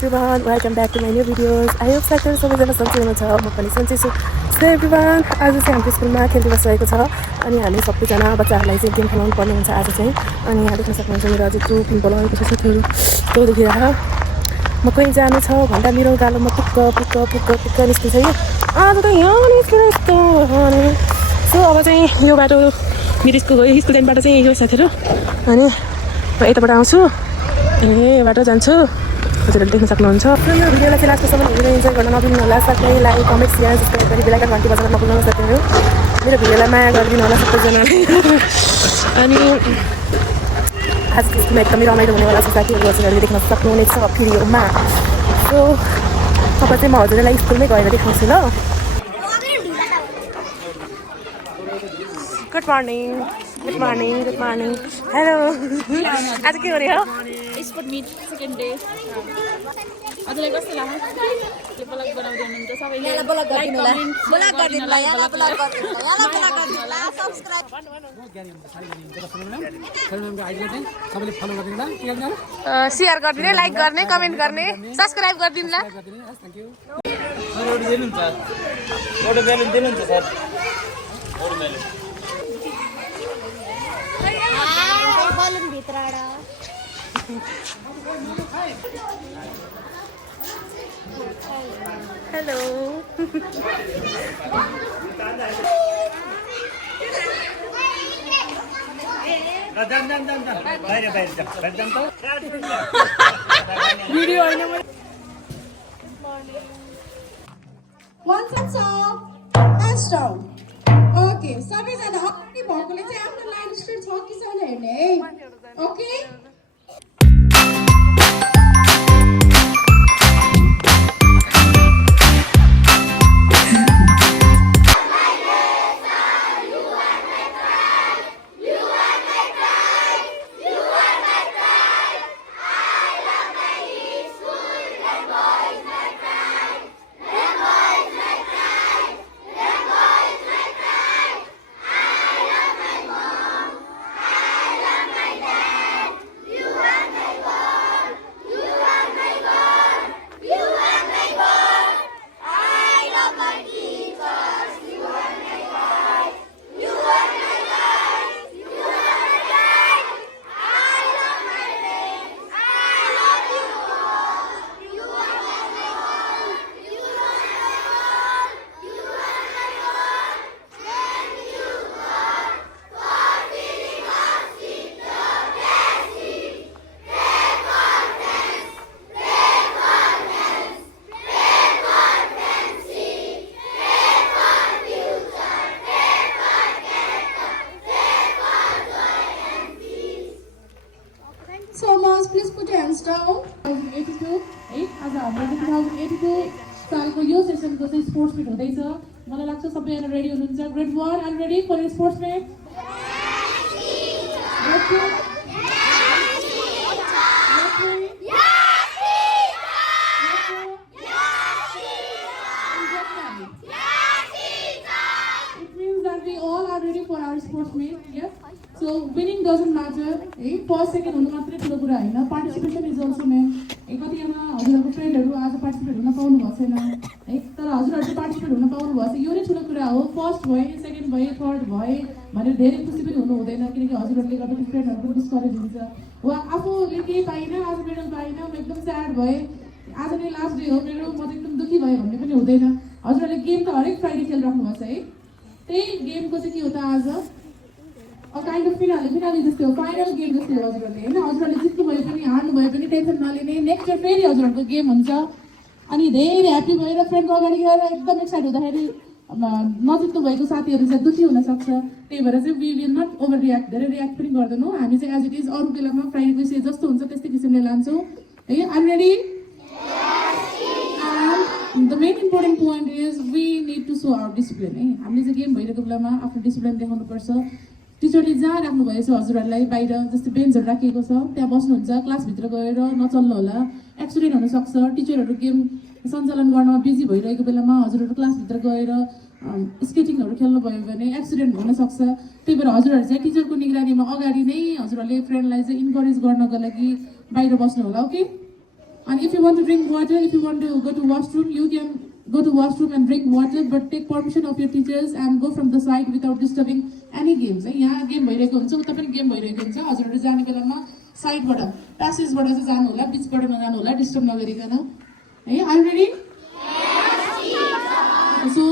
everyone, welcome back to my new videos. I hope that सबैजना सन्चै हुनुहुन्छ म पनि सन्चै छु. So everyone, आज चाहिँ हाम्रो स्कुलमा खेल दिवस रहेको छ अनि हामी सबैजना बच्चाहरूलाई चाहिँ गेम खेलाउनु पर्ने हुन्छ आज चाहिँ. अनि यहाँ देख्न सक्नुहुन्छ मेरो अझै त्यो पिम्पल आएको छ साथीहरू. त्यो देखिरहेर म कहीँ जानु छ भन्दा मेरो गालोमा पुक्क निस्किन्छ है. आज त यहाँ निस्किएर यस्तो सो अब चाहिँ यो बाटो मेरो स्कुल जाने चाहिँ यो साथीहरू. अनि म यताबाट आउँछु ए बाटो जान्छु हजुरहरूले देख्न सक्नुहुन्छ. यो भिडियोलाई चाहिँ लास्टसम्म भिडियो इन्जोय गर्न नबिर्नु होला. साथै लाइक कमेन्ट सेयर सब्सक्राइब गरी बेलैका घन्टी बजाउन नभुल्नु साथीहरू. मेरो भिडियोलाई माया गरिदिनु होला सबैजनाले. अनि आजको स्कुलमा एकदमै रमाइलो हुनेवाला छ साथीहरू. हजुरहरूले देख्न सक्नुहुनेछ भिडियोमा. सो अब चाहिँ म हजुरलाई स्कुलमै गएर देखाउँछु ल. Good morning hello. आज के गरे हो स्पोर्ट मिट सेकेन्ड डे. हजुरलाई कस्तो लाग्यो यो ब्लग बनाउँदै हुनुहुन्छ सबैले ब्लग गरिदिनु होला. ब्लग गरिदिनु होला याला ब्लग गरिदिनु होला याला ब्लग गरिदिनु होला. सब्स्क्राइब सबैले फलो गरिदिनु होला. के गर्नु शेयर गरिदिनु लाइक गर्ने कमेन्ट गर्ने सब्स्क्राइब गरिदिनु ल. Thank you. अरू दिनुहुन्छ फोटो ब्यालेन्स दिनुहुन्छ सर. अरू ब्यालेन्स बलुन भित्रबाट हेलो. भिडियो होइन मैले Once and song, hands down. Okay, सबैजना अगाडि भएकोले चाहिँ आफ्नो लाइन स्ट्रेट छ कि छैन हेर्ने है. Okay So Mars, please put your hands down. 2082 है आज हाम्रो 2082 सालको यो सेसनको चाहिँ स्पोर्ट्स मिट हुँदैछ. मलाई लाग्छ सबैजना रेडी हुनुहुन्छ. Grade 1 are ready for the sports meet. It means that we all are ready for our sports meet. Yes. So winning doesn't matter. First second हुनु मात्रै ठुलो कुरा होइन. Participation is also main. कतिजना हजुरहरूको फ्रेन्डहरू आज पार्टिसिपेट हुन पाउनु भएको छैन है. तर हजुरहरू चाहिँ पार्टिसिपेट हुन पाउनु भएको छ. यो नै ठुलो कुरा हो. फर्स्ट भए सेकेन्ड भए थर्ड भए भनेर धेरै खुसी पनि हुनु हुँदैन. किनकि हजुरहरूले गर्दा फ्रेन्डहरू पनि डिस्करेज हुन्छ. वा आफूले केही पाइनँ आज मेडल पाइनँ म एकदम स्याड भएँ आज नै लास्ट डे हो मेरो म एकदम दुःखी भएँ भन्ने पनि हुँदैन. हजुरहरूले गेम त हरेक फ्राइडे खेलिराख्नु भएको छ है. त्यही गेमको चाहिँ के हो त आज काइन्ड अफ फिनाले जस्तै हो. फाइनल गेम जस्तै हो हजुरहरूले होइन. हजुरहरूले जित्नु भए पनि हार्नु भए पनि टेन्सन नलिने. नेक्स्ट इयर फेरि हजुरहरूको गेम हुन्छ. अनि धेरै ह्याप्पी भएर फ्रेन्डको अगाडि गएर एकदम एक्साइट हुँदाखेरि नजित्नु भएको साथीहरू चाहिँ दुःखी हुनसक्छ. त्यही भएर चाहिँ we will not overreact. धेरै रियाक्ट पनि गर्दैनौँ. हामी चाहिँ एज इट इज अरू बेलामा फ्राइडेको विषय जस्तो हुन्छ त्यस्तै किसिमले लान्छौँ है. Are ready? And the main important point is we need to so our discipline है. हामीले चाहिँ गेम भइरहेको बेलामा आफ्नो डिसिप्लिन देखाउनुपर्छ. टिचरले जहाँ राख्नु भएछ हजुरहरूलाई बाहिर जस्तै बेन्चहरू राखिएको छ त्यहाँ बस्नुहुन्छ. क्लासभित्र गएर नचल्नु होला. एक्सिडेन्ट हुनसक्छ. टिचरहरू गेम सञ्चालन गर्न बिजी भइरहेको बेलामा हजुरहरू क्लासभित्र गएर स्केटिङहरू खेल्नु भयो भने एक्सिडेन्ट हुन सक्छ। त्यही भएर हजुरहरू चाहिँ टिचरको निगरानीमा अगाडि नै हजुरहरूले फ्रेन्डलाई चाहिँ इन्करेज गर्नको लागि बाहिर बस्नु होला। Okay And if you want to drink water, if you want to go to washroom, you can go to washroom and drink water, but take permission of your teachers and go from the side without disturbing any games. यहाँ गेम भइरहेको हुन्छ, उता पनि गेम भइरहेको हुन्छ, हजुरहरु जाने बेलामा साइडबाट प्यासेजबाट चाहिँ जानु होला, बीचबाट नजानु होला, डिस्टर्ब नगरिकन है. Are you ready? Yes. So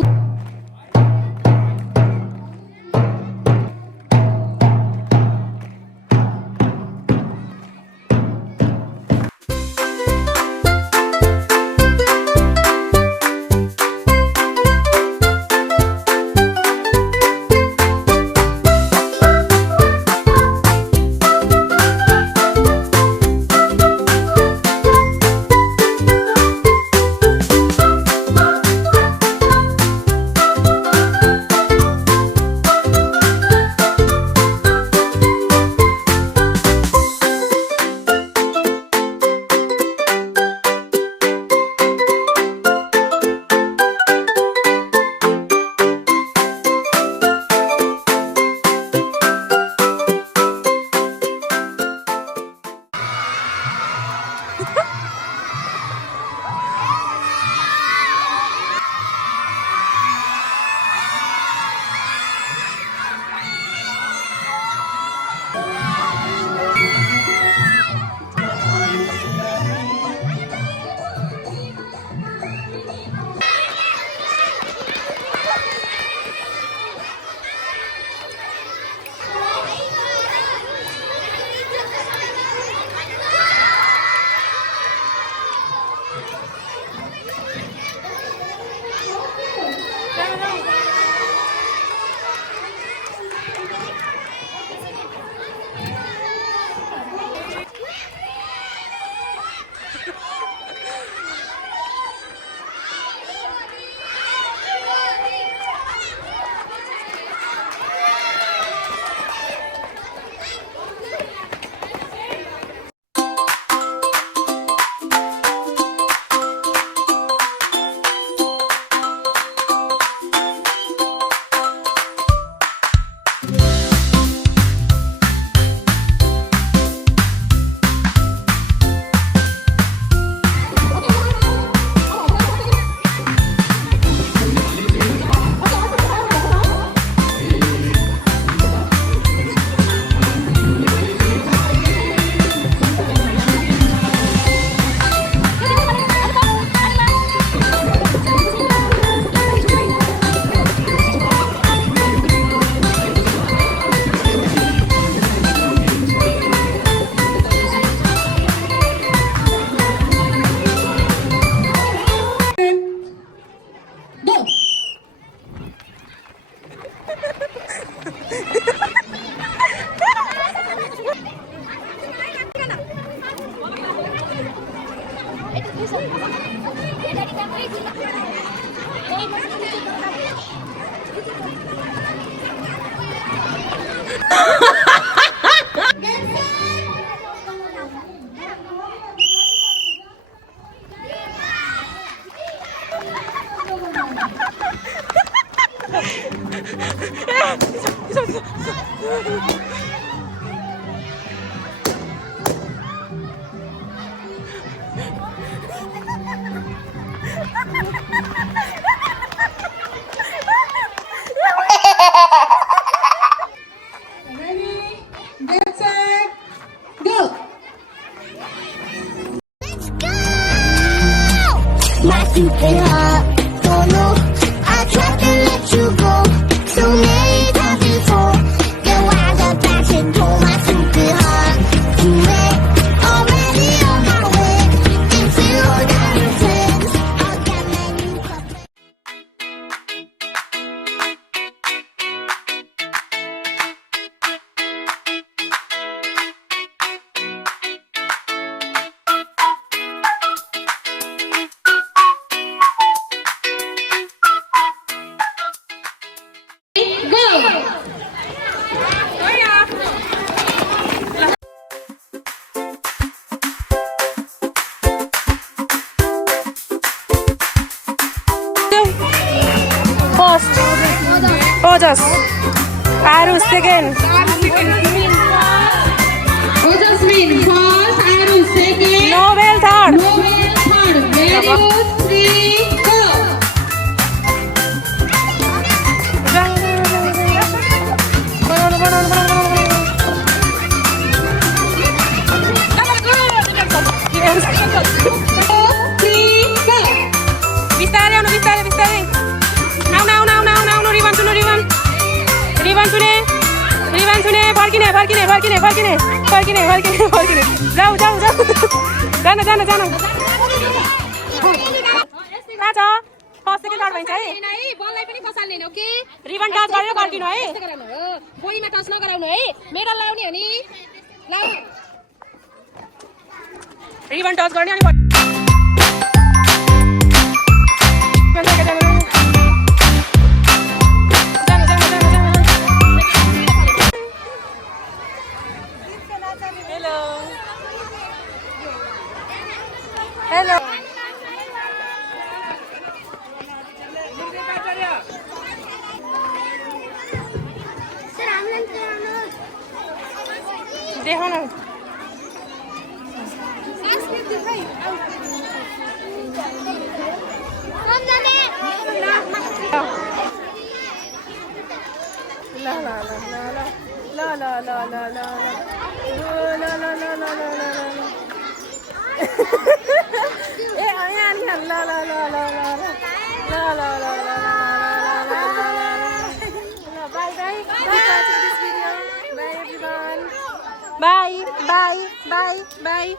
stupid heart. Don't know, I tried to let you go so many times before. Get wild up back and pull my stupid heart. Too late, already on my way. If you got your friends, I'll get my new puppet. First, Ojas. Aru second. Ojasmine first, Aru second. Nobel third. Nobel अब बनाउनु बनाउनु बनाउनु बिस्तारै आउनु बिस्तारै बिस्तारै आउनु आउनु आउनु आउनु आउनु रिबन छुनु रिबन रिबन छुने रिबन छुने फर्किने फर्किने फर्किने फर्किने फर्किने फर्किने फर्किने जाऊ जाऊ जाऊ जान जान जान कहाँ छ फर्स्ट सेकेन्ड थर्ड भइन्छ है बललाई पनि खसाल्ने हो कि रिबन टच गरेर फर्किनु है बोलीमा टच नगराउनु है मेडल लाउने हो नि लाउ रिबन टच गर्ने अनि हेलो हेलो देखाउन La la la la la la la la la la la la la la eh ayan la la la la la la la la la bye bye bye this video bye everyone bye bye bye bye